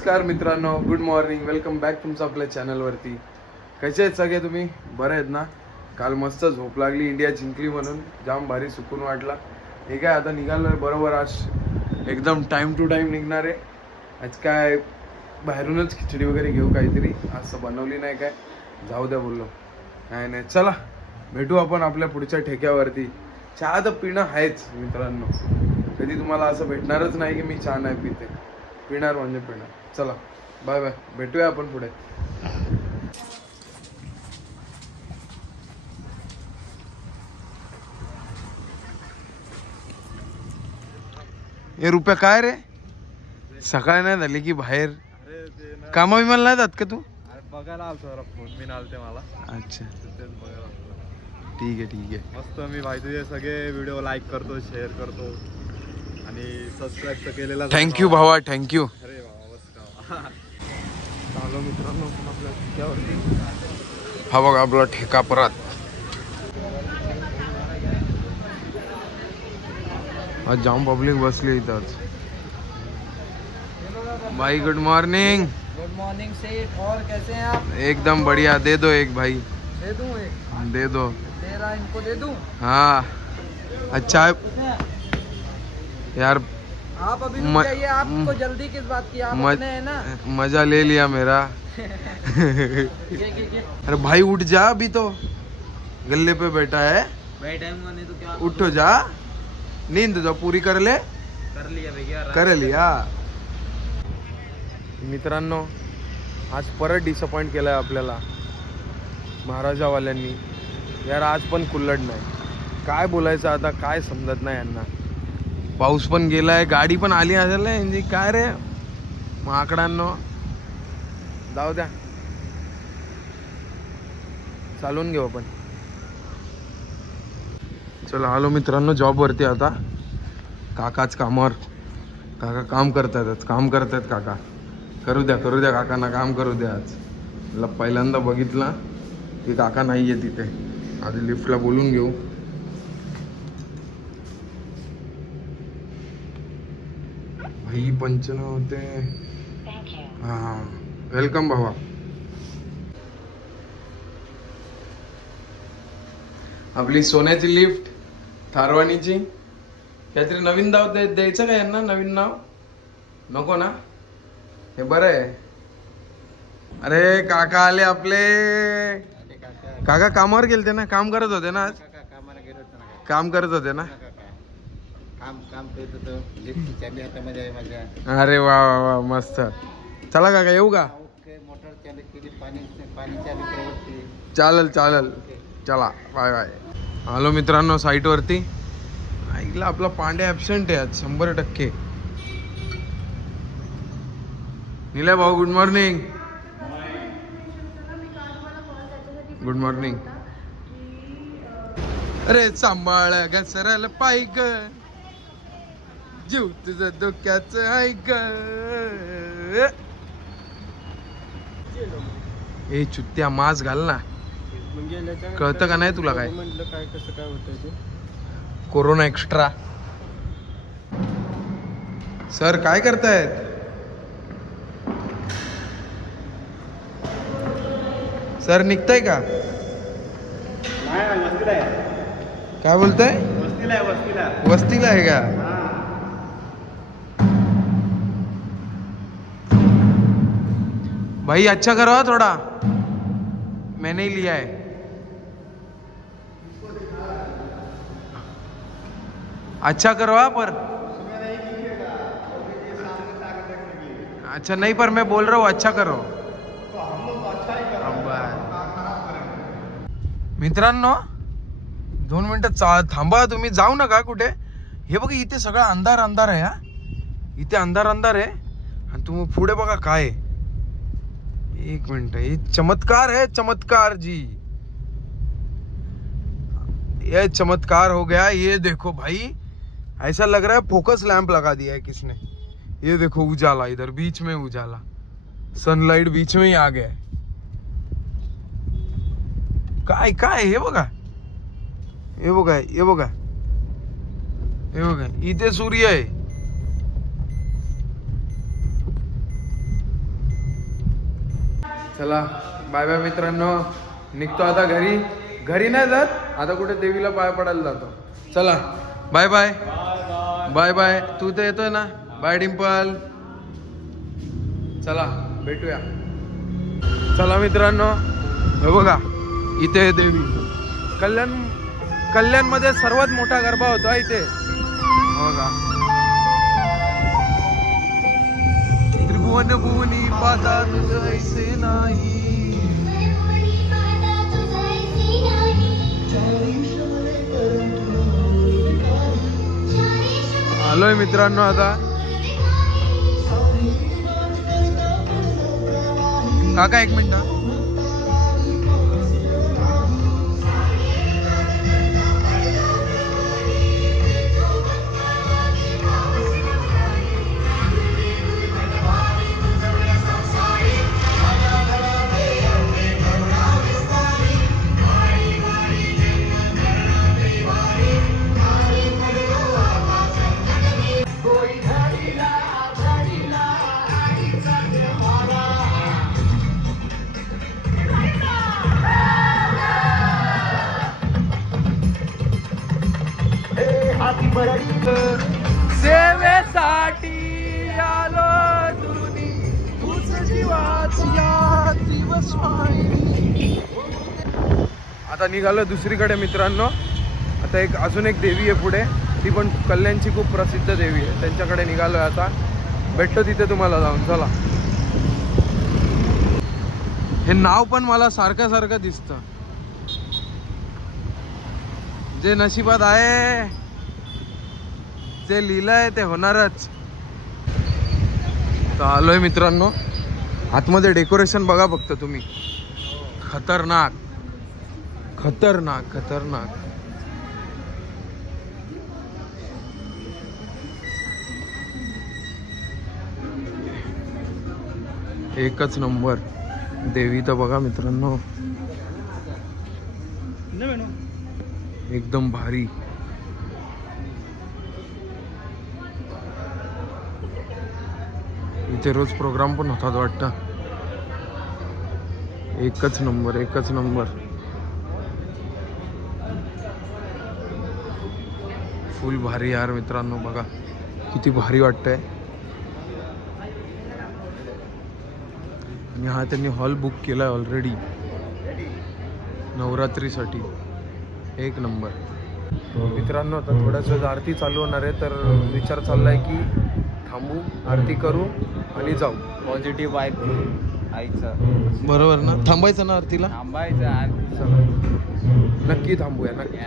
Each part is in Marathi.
नमस्कार मित्रांनो, गुड मॉर्निंग, वेलकम बॅक तुमचं आपल्या चॅनलवरती. कसे आहेत सगळे तुम्ही? बरे आहेत ना? काल मस्त झोप लागली, इंडिया जिंकली म्हणून जाम भारी सुकून वाटला. हे काय आता निघालोय बरोबर, आज एकदम टाइम टू टाइम निघणार आहे. आज काय बाहेरूनच खिचडी वगैरे घेऊ काहीतरी, असं बनवली नाही काय, जाऊ द्या बोललो. नाही चला भेटू आपण आपल्या पुढच्या ठेक्यावरती. चहा तर पिणं आहेच मित्रांनो, कधी तुम्हाला असं भेटणारच नाही की मी चहा नाही पिते. पिणार म्हणजे पिणार. चला बाय बाय, भेटूया आपण पुढे. हे रुपया काय रे, सकाळ नाही झाली की बाहेर कामा विमाला नाही जात का तू? बघायला आलतो, फोन मी आलते मला. अच्छा ठीक आहे. मस्त मी भाई तुझे सगळे व्हिडिओ लाईक करतो, शेअर करतो आणि सबस्क्राईब तर केलेला. थँक्यू भावा, थँक्यू. अरे बाबा बस का चालो मित्रांनो आपण आपल्या ठेक्यावरती. हा बघा आपला ठेका परत. आज जाम पब्लिक बसली इथं आज. भाई गुड मॉर्निंग. गुड मॉर्निंग सेठ, और कैसे हैं आप? एकदम बढ़िया. दे दो एक भाई. दे दूं एक? दे दो. तेरा इनको दे दूं? हाँ अच्छा यार, आप अभी रुक जाइए, आपको जल्दी किस बात की? आप अपने हैं ना? मजा ले लिया मेरा. अरे भाई उठ जा, अभी तो गल्ले पे बैठा है. बैठूंगा नहीं तो क्या? उठो जा, नींद जो पूरी कर ले. कर लिया भैया, कर लिया. मित्रांनो आज परत डिसअपॉइंट केलंय आपल्याला महाराजावाल्यांनी. यार आज पण कुल्लड नाही, काय बोलायचं आता, काय समजत नाही यांना. पाऊस पण गेलाय, गाडी पण आली असेल ना यांची. काय रे माकडांनो, जाऊ द्या, चालून घेऊ आपण. चला आलो मित्रांनो जॉब वरती आता. काकाच कामावर, काका काम करतायत काका. करू द्या काकांना काम करू द्या. आज मला पहिल्यांदा बघितला की काका नाहीये तिथे. आधी लिफ्टला बोलून घेऊ. भाई पंचन होते. हा वेलकम भावा. आपली सोन्याची लिफ्ट थारवाणीची. काहीतरी नवीन नाव द्यायचं का यांना? नवीन नाव नको ना, हे बरं आहे. अरे काका आले आपले. काका कामावर गेलते ना, काम करत होते ना आज? काम करत होते ना? अरे वा वा वा मस्त. चला काका येऊ का? चालेल चला बाय बाय. आलो मित्रांनो साईट वरती. ऐकलं आपला पांडे ऍबसेंट आहे आज 100%. निलय भाऊ गुड मॉर्निंग. Good morning. अरे सांभाळ घसरल पाय ग, जीव तुझं डोक्याच ऐक. ए चुत्त्या मास्क घाल ना. कळतं का नाही तुला? काय कसं काय होतं ते? Corona extra. सर काय करतायत? सर निघताय का? काय बोलताय? वस्तीला आहे का? भाई अच्छा करो थोड़ा, मैंने ही लिया है. अच्छा करो पर. अच्छा नहीं, पर मैं बोल रहा हूँ अच्छा करो. मित्रांनो 2 मिनिटं थांबा, तुम्ही जाऊ नका कुठे. हे बघा इथे सगळं अंधार आहे. हा इथे अंधार आहे आणि तुम्ही पुढे बघा काय. एक मिनिट, ये चमत्कार है, चमत्कार जी. ये चमत्कार हो गया. ये देखो भाई, ऐसा लग रहा है फोकस लैंप लगा दिया है किसने. ये देखो उजाला, इधर बीच में उजाला, सनलाइट बीच में ही आ गया. काय हे बघा, इथे सूर्य आहे. चला बाय बाय मित्रांनो, निघतो आता घरी. घरी नाही जात आता, कुठे देवीला पाय पडायला जातो. चला बाय बाय बाय बाय. तू तर येतोय ना? बाय डिंपल. चला भेटूया. चला मित्रांनो, हे बघा इथे आहे देवी. कल्याण मध्ये सर्वात मोठा गरबा होता इथे बघा. त्रिभुवन भुवनी पाता तुझं ऐसे नाही. आलोय मित्रांनो आता. काका एक मिनिट. सेवेसाठी आलो दुरुनी, तूच जीवाची दिवस. आता निघालो दुसरीकडे मित्रांनो. आता अजून एक देवी आहे पुढे, ती पण कल्याणची खूप प्रसिद्ध देवी आहे. त्यांच्याकडे निघालोय आता. भेटतो तिथे तुम्हाला जाऊन. चला. हे नाव पण मला सारखं दिसतं. जे नशिबात आहे ते लिहिलंय ते होणारच. तर आलोय मित्रांनो. आतमध्ये डेकोरेशन बघा फक्त तुम्ही. खतरनाक खतरनाक खतरनाक. एकच नंबर देवी तर बघा मित्रांनो, एकदम भारी. इथे रोज प्रोग्राम पण होतात वाटतं. एकच नंबर एकच नंबर. फुल भारी यार मित्रांनो, बघा किती भारी वाटतंय. आणि हा त्यांनी हॉल बुक केलाय ऑलरेडी नवरात्रीसाठी. एक नंबर. मित्रांनो आता थोड्याच वेळ आरती चालू होणार आहे, तर विचार चाललाय की थांबू, आरती करू आणि जाऊ. पॉझिटिव्ह वाईब आईचं. बरोबर ना? थांबायचं ना आरतीला? थांबायचं. नक्की थांबूया नक्की.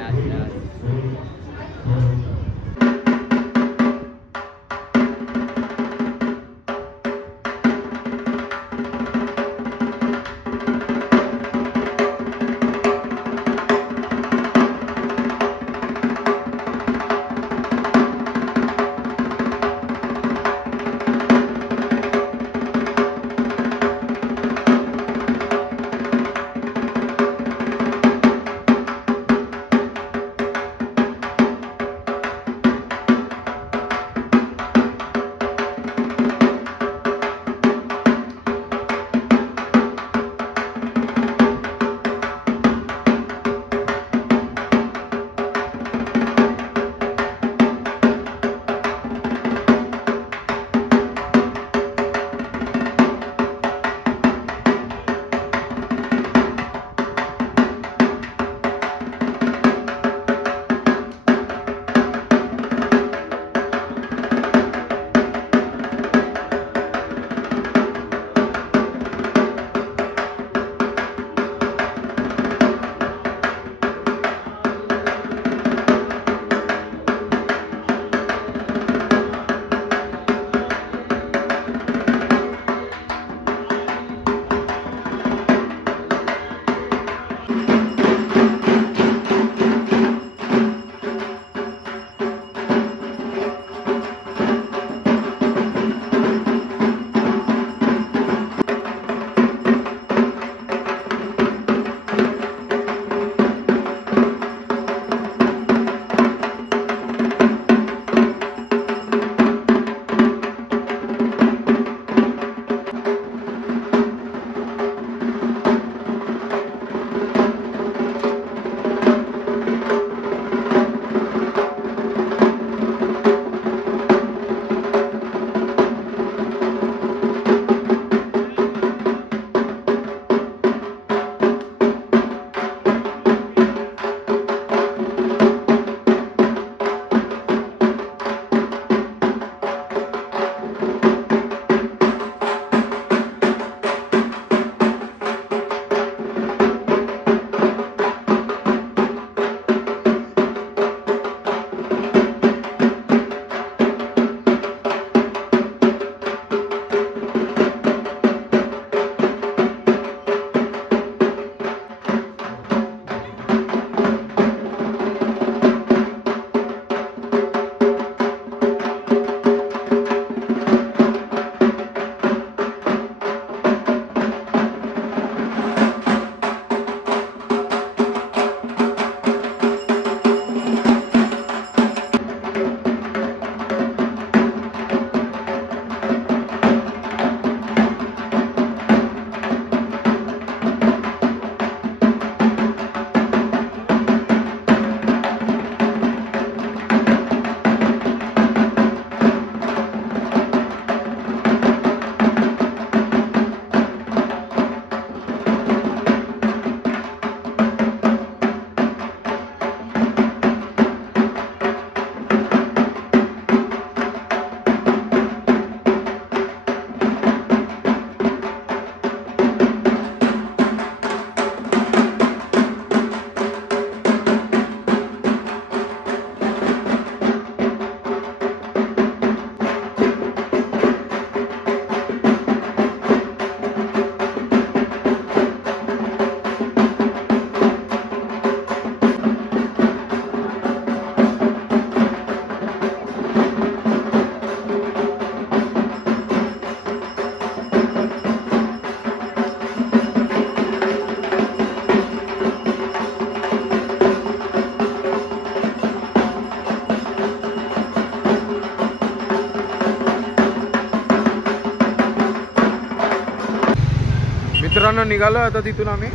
मित्रांनो निघालो आता तिथून आम्ही.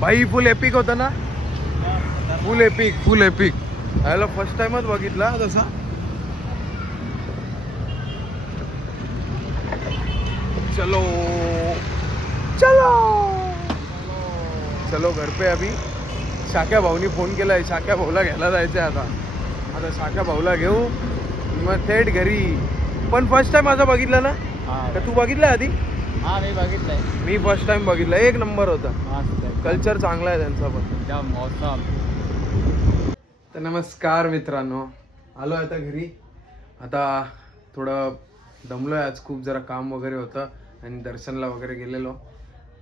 भाई फुल एपिक होता ना, फुल एपिक. याला फर्स्ट टाइमच बघितला तसा. चलो घर पे. अभी शाक्या भाऊनी फोन केलाय, शाक्या भाऊला घ्यायला जायचंय आता शाक्या भाऊला घेऊ मग थेट घरी. पण फर्स्ट टाइम माझा बघितला ना का तू बघितला आधी? हा मी बघितलंय. मी फर्स्ट टाइम बघितला, एक नंबर होता. कल्चर चांगला आहे त्यांचा पण. मौसम. तर नमस्कार मित्रांनो, आलो आता घरी. आता थोडं दमलोय आज, खूप जरा काम वगैरे होतं आणि दर्शनला वगैरे गेलेलो,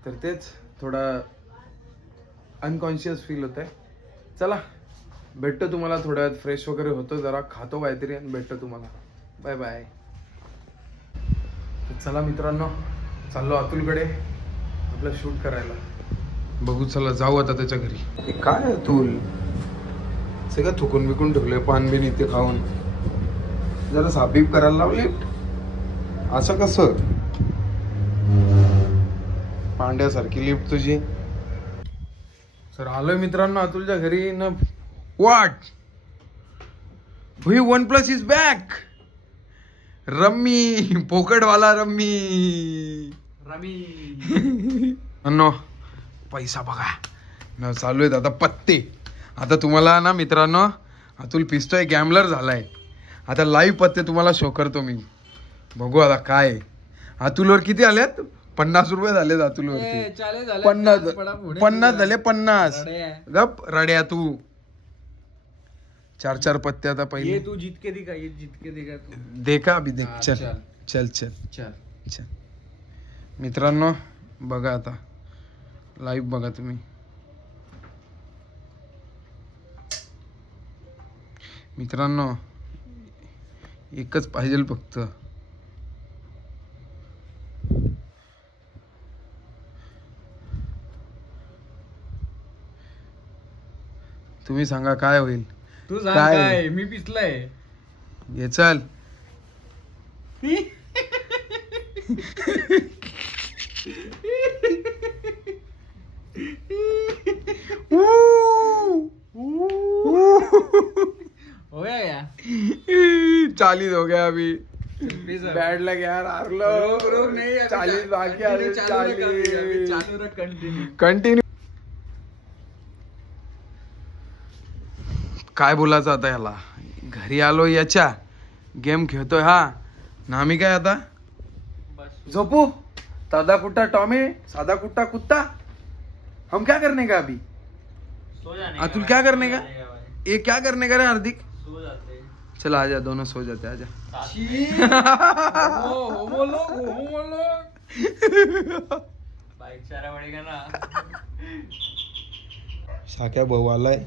तर तेच थोडं अनकॉन्शियस फील होतंय. चला भेटतो तुम्हाला थोड्या वेळात, फ्रेश वगैरे होतो, जरा खातो काहीतरी आणि भेटतो तुम्हाला. Bye bye. चला मित्रांनो, चाललो अतुलकडे आपलं शूट करायला. बघू, चला जाऊ आता त्याच्या घरी. काय अतुल सगळं थुकून बिकून ठेवलंय, पान बिन इथे खाऊन. जरा साफीफ करायला लावली, असं कसं पांड्यासारखी लिफ्ट तुझी. सर आलोय मित्रांनो अतुलच्या घरी न. What OnePlus is back. Rummy पोकटवाला रम्मी अनो पैसा बघा न. चालू आहेत आता पत्ते. आता तुम्हाला ना मित्रांनो अतुल पिस्तोय, गॅमलर झालाय. आता लाईव्ह पत्ते तुम्हाला शो करतो मी. बघू आता काय. अतुलवर किती आलेत? 50 रुपये झालेत अतुलवरती. 50 झाले. 50 गप रड्या तू. 4 पत्ते आता पहिले. तू जितके दिखा, ये जितके दिखा तू देखा अभी देख. चल मित्रांनो बघा आता लाईव्ह बघा तुम्ही. मित्रांनो एकच पाहिजे फक्त. तुम्ही सांगा काय होईल. तू सांग काय. मी पिसलाय. ये चल. हो गया 40 हो गया अभी. बैड लग यार, हारलो. 40 बाकी आहे. 40 कंटिन्यू. काय बोलायचं आता याला. घरी आलो याच्या गेम खेळतोय हा ना. आम्ही काय आता झोपू. तादा कुट्टा टॉमी, सादा कुट्टा कुत्ता. हम क्या करने का अभी? अतुल क्या करने का? ये क्या करने का रे हार्दिक? चल आजा, दोनों सो जाते. आजा. शाक्या भाऊ आलाय.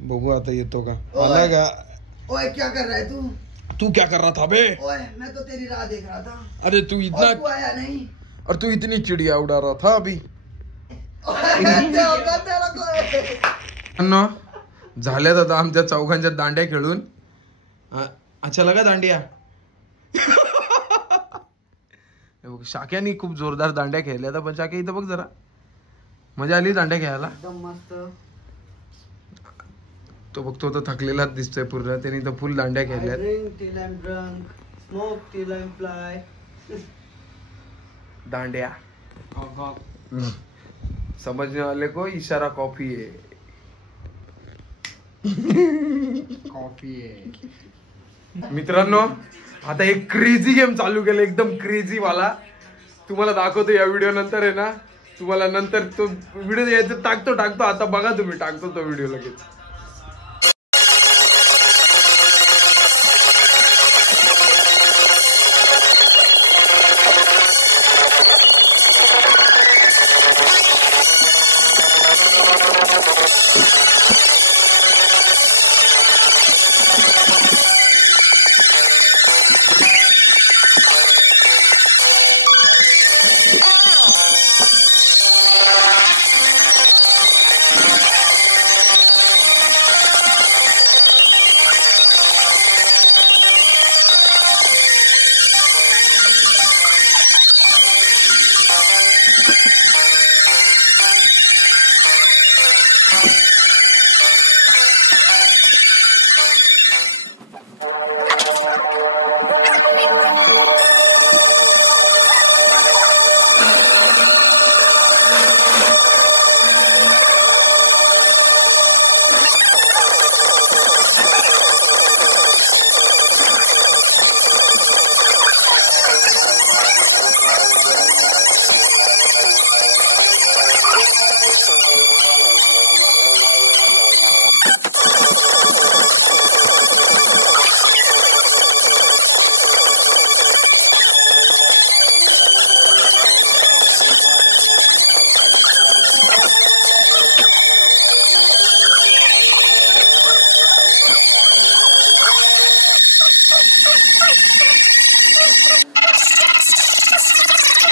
बघू आता येतो का. आलाय का? ओए क्या कर रहा है तू? तू क्या कर रहा था बे? ओए मैं तो तेरी राह देख रहा था. अरे तू इतना, तू आया नहीं. और तू इतनी चिड़िया उड़ा रहा था अभी. झाल्यात आता आमच्या चौघांच्या दांड्या खेळून. अच्छा लगा दांडिया. शाक्यानी खूप जोरदार दांड्या खेळल्या आता. पण शाक्या इथं बघ जरा मजा आली दांड्या खेळायला. एकदम मस्त. तो बघतो तर थकलेलाच दिसतोय पूर्ण. त्याने तर फुल दांड्या खेळल्यात. दांड्या समझने वाले को इशारा कॉफी है. मित्रांनो आता एक क्रेझी गेम चालू केलं, एकदम क्रेझी वाला. तुम्हाला दाखवतो या व्हिडिओ नंतर आहे ना. तुम्हाला नंतर तो व्हिडिओ टाकतो. आता बघा तुम्ही, टाकतो तो व्हिडिओ लगेच.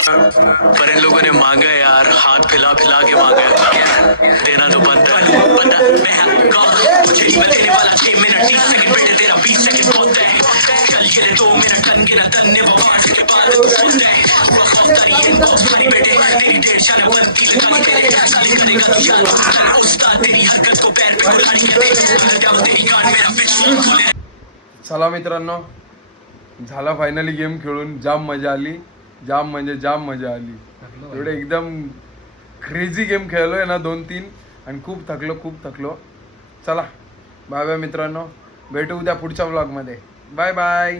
पर इन लोगों ने मांगा है यार, हाथ फैला फैला के मांगा है, देना तो बनता है। पता मैं कौन, मुझे नहीं देने वाला 6 मिनट 30 सेकंड, बेटे तेरा 20 सेकंड बहुत है। चल ये ले 2 मिनट टन के ना तन्ने वो 5 के बाद तो सुनते हैं। हुआ खौफदारी है इनको खानी बेटे, तेरी 1.5 शान बनती लगानी तेरे, खाली करेगा तू शान उस्ताद, तेरी हरकत को पैर पे कुल्हाड़ी कहते हैं, जब तेरी गांड मेरा पिछला खोले। चला मित्रांनो, झाला फायनली गेम खेळून, जाम मजा आली, जाम म्हणजे जाम मजा आली. एवढे एकदम क्रेझी गेम खेळलोय ना 2-3, आणि खूप थकलो. चला बाय बाय मित्रांनो, भेटू उद्या पुढच्या व्लॉग मध्ये. Bye bye.